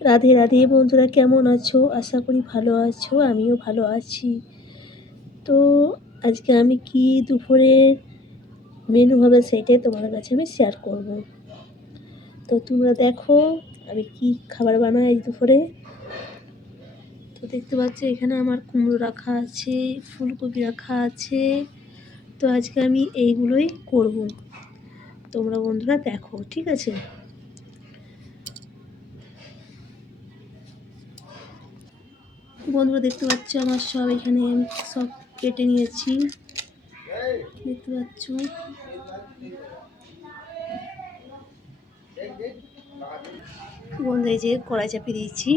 রাধে রাধে বন্ধুরা, কেমন আছো? আশা করি ভালো আছো, আমিও ভালো আছি। তো আজকে আমি কি দুপুরে মেনু হবে সেটাই তোমাদের কাছে আমি শেয়ার করব। তো তোমরা দেখো আমি কি খাবার বানাই আজ দুপুরে। তো দেখতে পাচ্ছ এখানে আমার কুমড়ো রাখা আছে, ফুলকপি রাখা আছে। তো আজকে আমি এইগুলোই করব, তোমরা বন্ধুরা দেখো, ঠিক আছে? বন্ধুরা দেখতে পাচ্ছ আমার সব এখানে সব কেটে নিয়েছি, দেখতে পাচ্ছ। বন্ধু এই যে কড়াই চাপিয়ে দিয়েছি।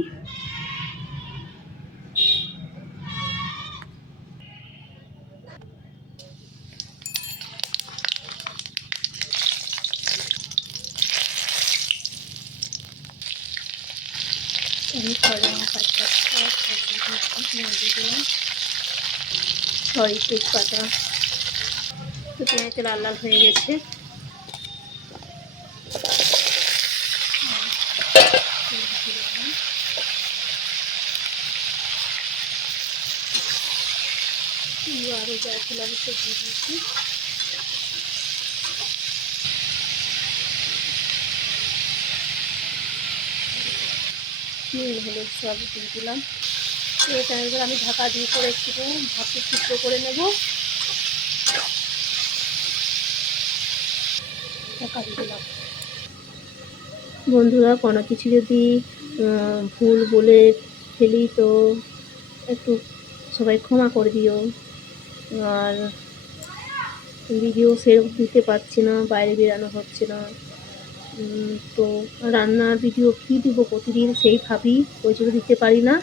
আমি সরি তেজপাতা। তো পেঁয়াজটা লাল লাল হয়ে গেছে। আরও যা ছিল আমি সব দিয়ে দিয়েছি। নুন হলুদ সব দিয়ে দিলাম। এটা এবার আমি ঢাকা দিয়ে করে একটু ভাপে সিদ্ধ করে নেব। ঢাকা দিয়ে দিলাম। বন্ধুরা কোনো কিছু যদি ভুল বলে ফেলি তো একটু সবাই ক্ষমা করে দিও। আর ভিডিও সেরকম দিতে পারছি না, বাইরে বেরানো হচ্ছে না। তো রান্নার ভিডিও কী দিব প্রতিদিন সেই ভাবি, ওই জন্য দিতে পারি না।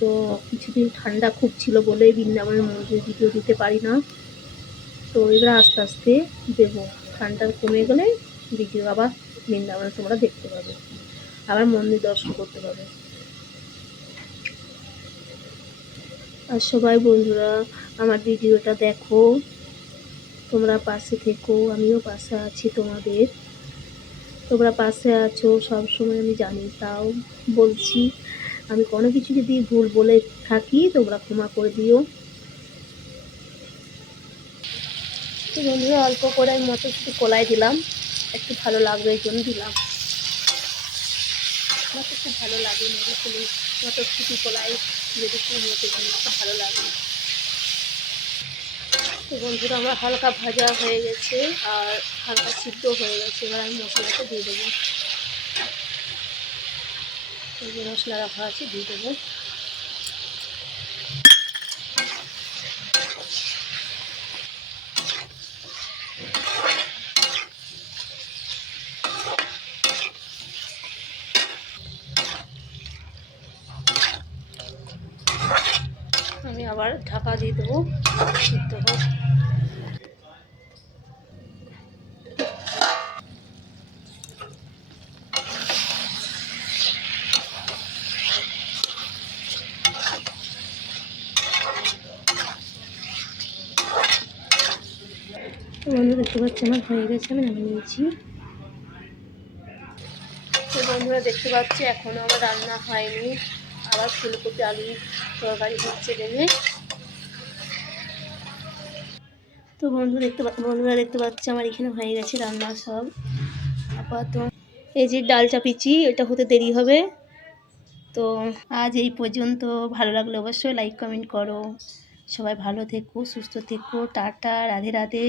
তো কিছুদিন ঠান্ডা খুব ছিল বলে বৃন্দাবনের মন্দিরের ভিডিও দিতে পারি না। তো এবার আস্তে আস্তে দেবো, ঠান্ডা কমে গেলে ভিডিও আবার বৃন্দাবনে তোমরা দেখতে পাবে, আবার মন্দির দর্শন করতে পাবে। আর সবাই বন্ধুরা আমার ভিডিওটা দেখো, তোমরা পাশে থেকো, আমিও পাশে আছি তোমাদের। তোমরা পাশে আছো সবসময় আমি জানি, তাও বলছি আমি কোনো কিছু যদি ভুল বলে থাকি তোমরা ক্ষমা করে দিও। তো বন্ধুরা অল্প করে আমি মটরশুঁটি কলাই দিলাম, একটু ভালো লাগবে এই জন্য দিলাম। আমার তো খুব ভালো লাগে মটরশুঁটি কলাই যদি কুমড়োতে দিই খুব ভালো লাগে। তো বন্ধুরা আমার হালকা ভাজা হয়ে গেছে আর হালকা সিদ্ধ হয়ে গেছে। এবার আমি মশলাটা দিয়ে দেবো, যে মশলা রাখা আছে দিয়ে দেবো। আমি আবার ঢাকা দিয়ে দেবো, সিদ্ধ হোক। বন্ধু দেখতে পাচ্ছি আমার হয়ে গেছে, আমি নামিয়ে নিয়েছি। তো বন্ধুরা দেখতে পাচ্ছি এখনও আমার রান্না হয়নি, আবার ফুলকপি আলুর তরকারি হচ্ছে দেবে। তো বন্ধুরা দেখতে পাচ্ছি আমার এখানে হয়ে গেছে রান্না সব। আপাতত এই যে ডাল চাপিয়েছি, এটা হতে দেরি হবে। তো আজ এই পর্যন্ত। ভালো লাগলে অবশ্যই লাইক কমেন্ট করো। সবাই ভালো থেকো, সুস্থ থেকো, টাটা, রাধে রাধে।